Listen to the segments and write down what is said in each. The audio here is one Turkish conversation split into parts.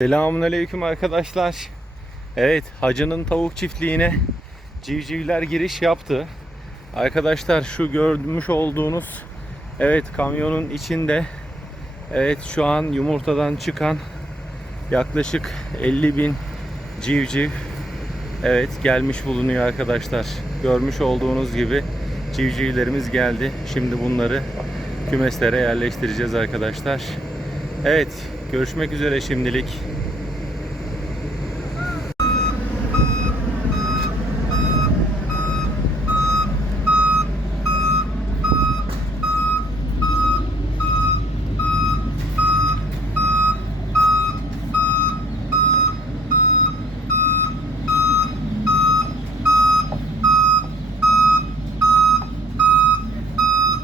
Selamünaleyküm arkadaşlar. Evet, Hacı'nın tavuk çiftliğine civcivler giriş yaptı. Arkadaşlar şu görmüş olduğunuz evet kamyonun içinde evet şu an yumurtadan çıkan yaklaşık 50 bin civciv evet gelmiş bulunuyor arkadaşlar. Görmüş olduğunuz gibi civcivlerimiz geldi. Şimdi bunları kümeslere yerleştireceğiz arkadaşlar. Evet, görüşmek üzere şimdilik.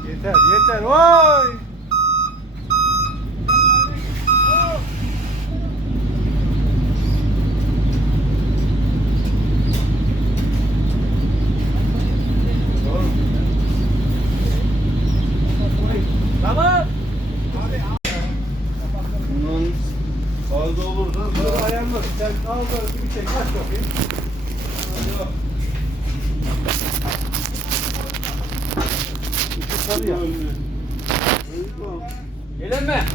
Yeter yeter vay. Sarı ya. Eğlenme.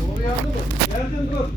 Doğru yandı mı? Geldin dur.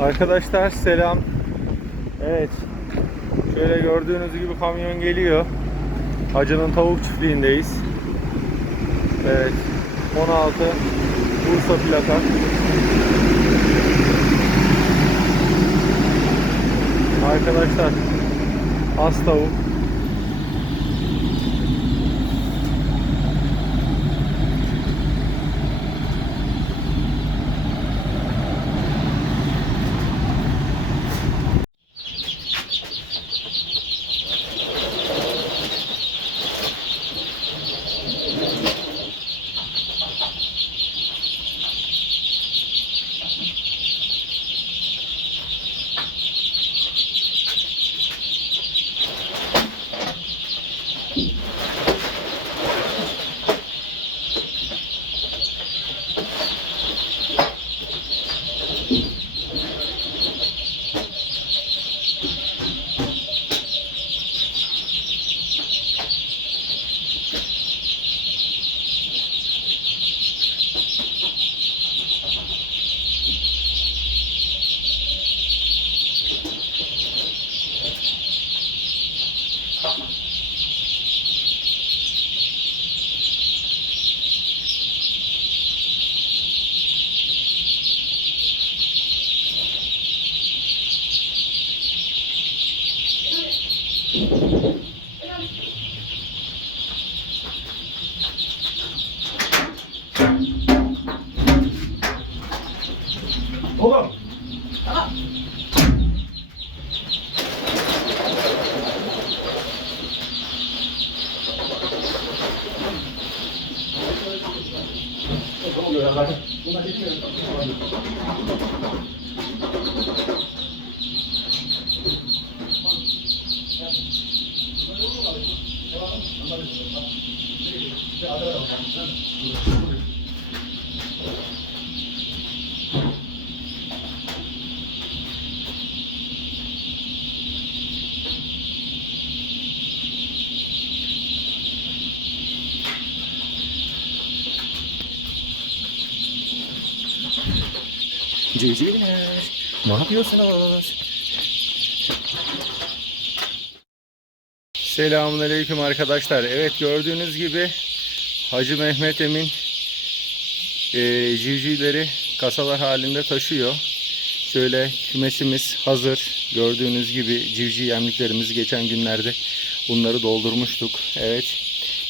Arkadaşlar selam. Evet. Şöyle gördüğünüz gibi kamyon geliyor. Hacı'nın tavuk çiftliğindeyiz. Evet. 16 Bursa plaka. Arkadaşlar az tavuk. 먹어. 나가. 나가. jujur mas maaf ya mas Selamünaleyküm arkadaşlar. Evet gördüğünüz gibi Hacı Mehmet Emin eee civcivleri kasalar halinde taşıyor. Şöyle kümesimiz hazır. Gördüğünüz gibi civciv yemliklerimizi geçen günlerde bunları doldurmuştuk. Evet.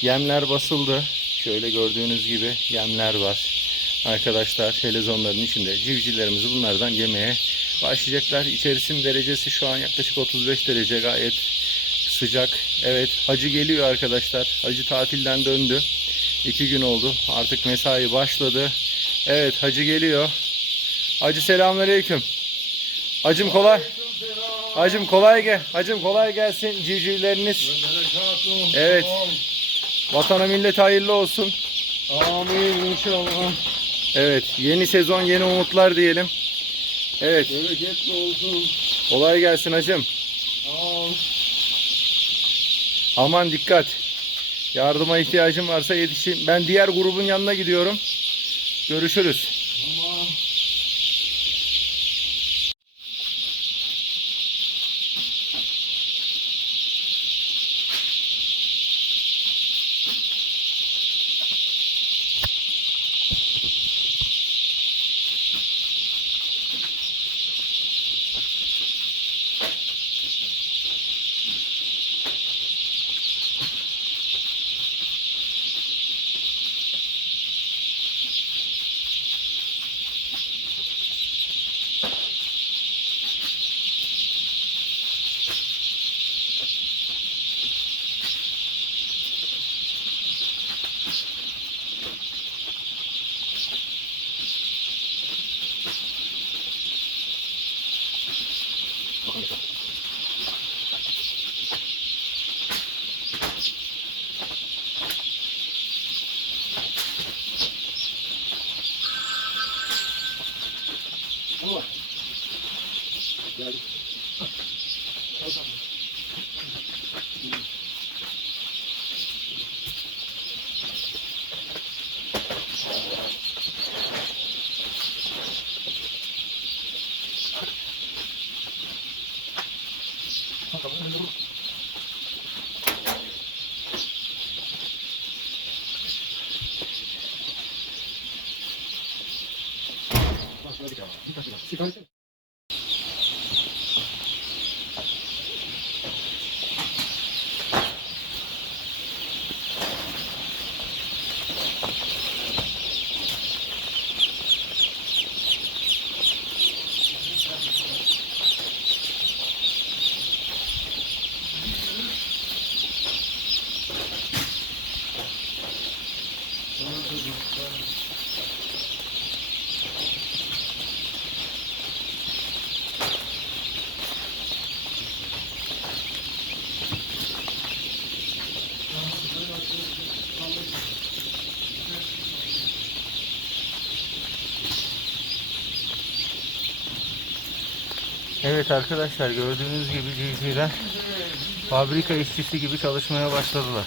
Yemler basıldı. Şöyle gördüğünüz gibi yemler var. Arkadaşlar helezonların içinde civcivlerimizi bunlardan yemeye başlayacaklar. İçerisinin derecesi şu an yaklaşık 35 derece gayet sıcak. Evet hacı geliyor arkadaşlar. Hacı tatilden döndü. İki gün oldu. Artık mesai başladı. Evet hacı geliyor. Hacı selamünaleyküm. Hacım kolay. Hacım kolay gel. Hacım kolay gelsin civcivleriniz. Evet. Vatana millet hayırlı olsun. Amin inşallah. Evet yeni sezon yeni umutlar diyelim. Evet Bereketli olsun. kolay gelsin hacım. Aman dikkat. Yardıma ihtiyacım varsa yetişeyim. Ben diğer grubun yanına gidiyorum. Görüşürüz. 足が出てから変化しが違う。Thank you. Evet arkadaşlar gördüğünüz gibi civcivler fabrika işçisi gibi çalışmaya başladılar.